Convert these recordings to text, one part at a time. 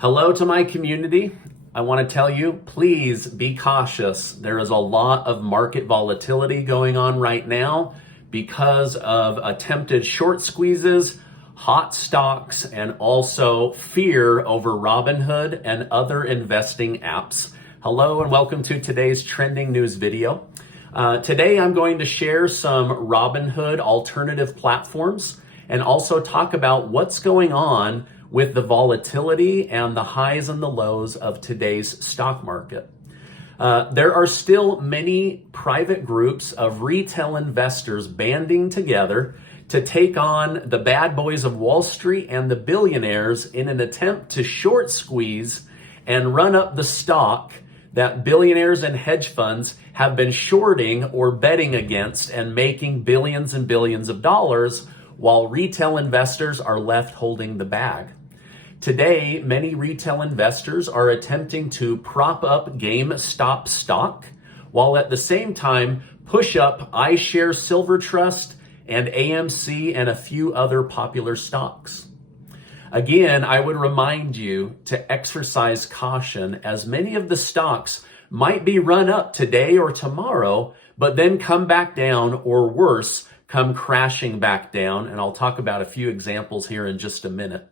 Hello to my community. I want to tell you, please be cautious. There is a lot of market volatility going on right now because of attempted short squeezes, hot stocks, and also fear over Robinhood and other investing apps. Hello and welcome to today's trending news video. Today I'm going to share some Robinhood alternative platforms and also talk about what's going on with the volatility and the highs and the lows of today's stock market. There are still many private groups of retail investors banding together to take on the bad boys of Wall Street and the billionaires in an attempt to short squeeze and run up the stock that billionaires and hedge funds have been shorting or betting against and making billions and billions of dollars while retail investors are left holding the bag. Today, many retail investors are attempting to prop up GameStop stock, while at the same time push up iShares Silver Trust and AMC and a few other popular stocks. Again, I would remind you to exercise caution, as many of the stocks might be run up today or tomorrow, but then come back down, or worse, come crashing back down. And I'll talk about a few examples here in just a minute.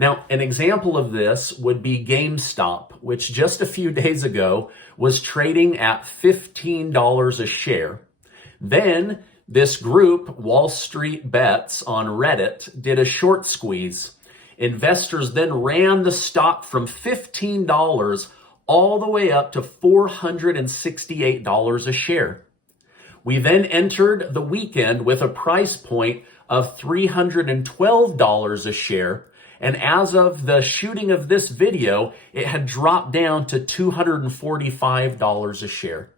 Now, an example of this would be GameStop, which just a few days ago was trading at $15 a share. Then this group, Wall Street Bets on Reddit, did a short squeeze. Investors then ran the stock from $15 all the way up to $468 a share. We then entered the weekend with a price point of $312 a share. And as of the shooting of this video, it had dropped down to $245 a share.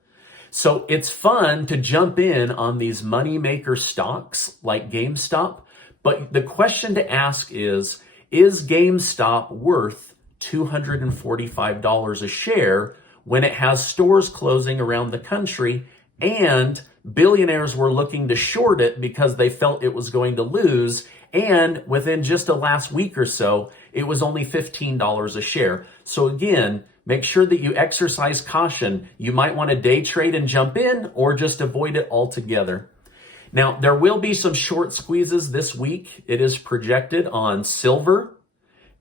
So it's fun to jump in on these moneymaker stocks like GameStop. But the question to ask is GameStop worth $245 a share when it has stores closing around the country and billionaires were looking to short it because they felt it was going to lose? And within just the last week or so, it was only $15 a share. So again, make sure that you exercise caution. You might want to day trade and jump in or just avoid it altogether. Now, there will be some short squeezes this week. It is projected on silver,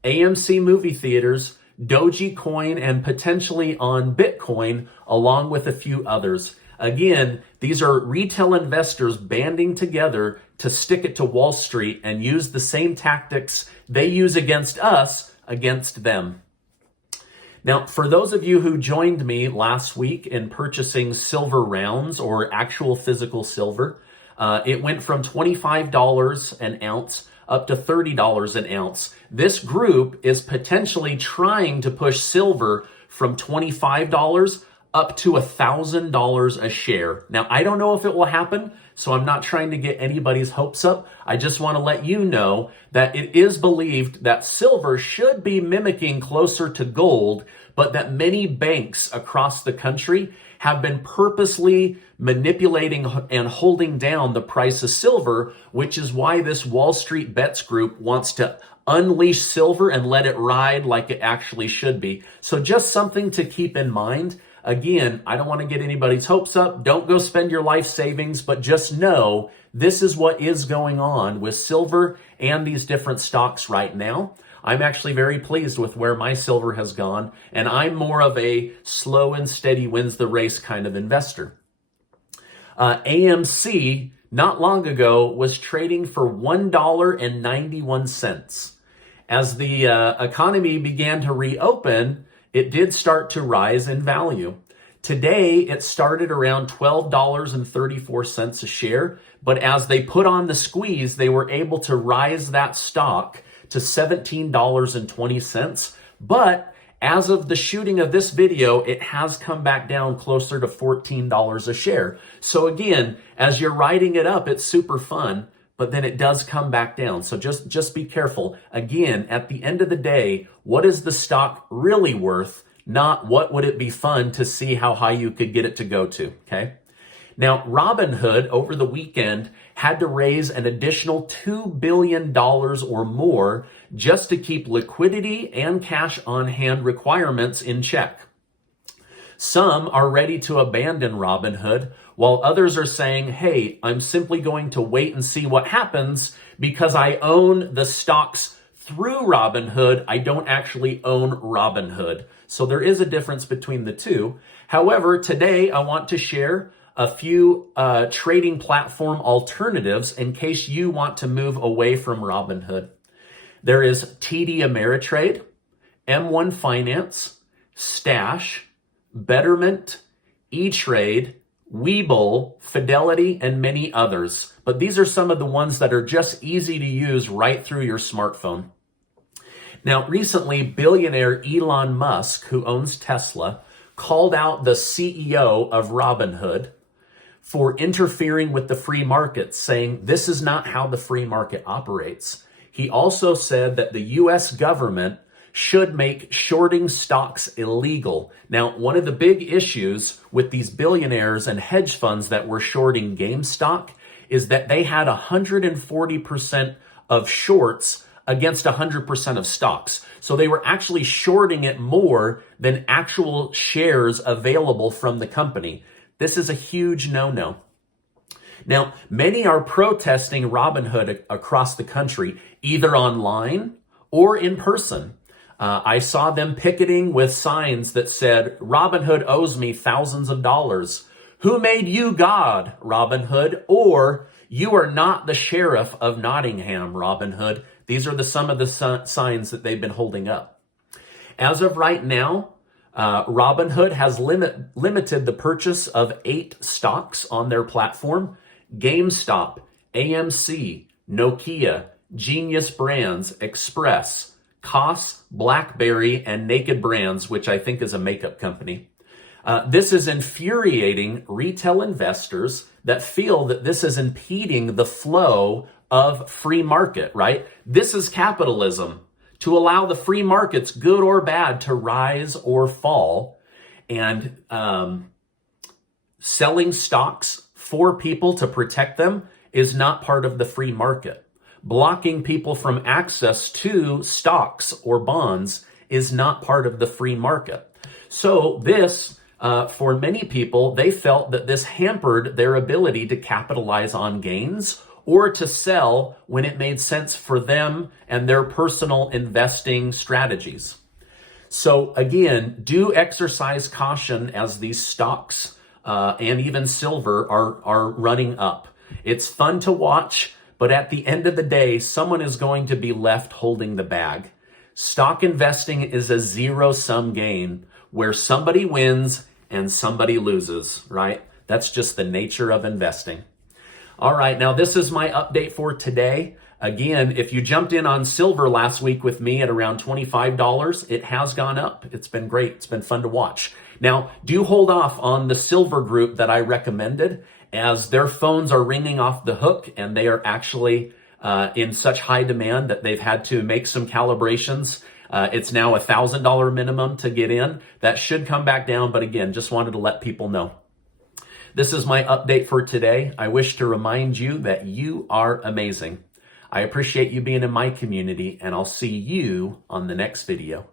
AMC movie theaters, Dogecoin, and potentially on Bitcoin, along with a few others. Again, these are retail investors banding together to stick it to Wall Street and use the same tactics they use against us, against them. Now, for those of you who joined me last week in purchasing silver rounds or actual physical silver, it went from $25 an ounce up to $30 an ounce. This group is potentially trying to push silver from $25 up to $1,000 a share. Now, I don't know if it will happen, so I'm not trying to get anybody's hopes up. I just want to let you know that it is believed that silver should be mimicking closer to gold, but that many banks across the country have been purposely manipulating and holding down the price of silver, which is why this Wall Street Bets group wants to unleash silver and let it ride like it actually should be. So just something to keep in mind. Again, I don't want to get anybody's hopes up. Don't go spend your life savings, but just know this is what is going on with silver and these different stocks right now. I'm actually very pleased with where my silver has gone, and I'm more of a slow and steady wins the race kind of investor. AMC, not long ago, was trading for $1.91. As the economy began to reopen, it did start to rise in value. Today, it started around $12.34 a share, but as they put on the squeeze, they were able to rise that stock to $17.20. But as of the shooting of this video, it has come back down closer to $14 a share. So again, as you're riding it up, it's super fun, but then it does come back down. So just be careful. Again, at the end of the day, what is the stock really worth? Not what would it be fun to see how high you could get it to go to, okay? Now, Robinhood over the weekend had to raise an additional $2 billion or more just to keep liquidity and cash on hand requirements in check. Some are ready to abandon Robinhood, while others are saying, hey, I'm simply going to wait and see what happens because I own the stocks through Robinhood. I don't actually own Robinhood. So there is a difference between the two. However, today I want to share a few trading platform alternatives in case you want to move away from Robinhood. There is TD Ameritrade, M1 Finance, Stash, Betterment, E-Trade, Webull, Fidelity, and many others. But these are some of the ones that are just easy to use right through your smartphone. Now, recently, billionaire Elon Musk, who owns Tesla, called out the CEO of Robinhood for interfering with the free market, saying this is not how the free market operates. He also said that the U.S. government should make shorting stocks illegal. Now, one of the big issues with these billionaires and hedge funds that were shorting GameStop is that they had 140% of shorts against 100% of stocks. So they were actually shorting it more than actual shares available from the company. This is a huge no-no. Now, many are protesting Robinhood across the country, either online or in person. I saw them picketing with signs that said, Robinhood owes me thousands of dollars. Who made you God, Robinhood? Or you are not the sheriff of Nottingham, Robinhood. These are some of the signs that they've been holding up. As of right now, Robinhood has limited the purchase of 8 stocks on their platform: GameStop, AMC, Nokia, Genius Brands, Express, Koss, BlackBerry, and Naked Brands, which I think is a makeup company. This is infuriating retail investors that feel that this is impeding the flow of free market, right? This is capitalism, to allow the free markets, good or bad, to rise or fall. And selling stocks for people to protect them is not part of the free market. Blocking people from access to stocks or bonds is not part of the free market. So this, for many people, they felt that this hampered their ability to capitalize on gains or to sell when it made sense for them and their personal investing strategies. So again, do exercise caution as these stocks and even silver are running up. It's fun to watch, but at the end of the day, someone is going to be left holding the bag. Stock investing is a zero-sum game where somebody wins and somebody loses, right? That's just the nature of investing. All right, now this is my update for today. Again, if you jumped in on silver last week with me at around $25, it has gone up. It's been great. It's been fun to watch. Now, do hold off on the silver group that I recommended, as their phones are ringing off the hook and they are actually in such high demand that they've had to make some calibrations. It's now $1,000 minimum to get in. That should come back down, but again, just wanted to let people know. This is my update for today. I wish to remind you that you are amazing. I appreciate you being in my community, and I'll see you on the next video.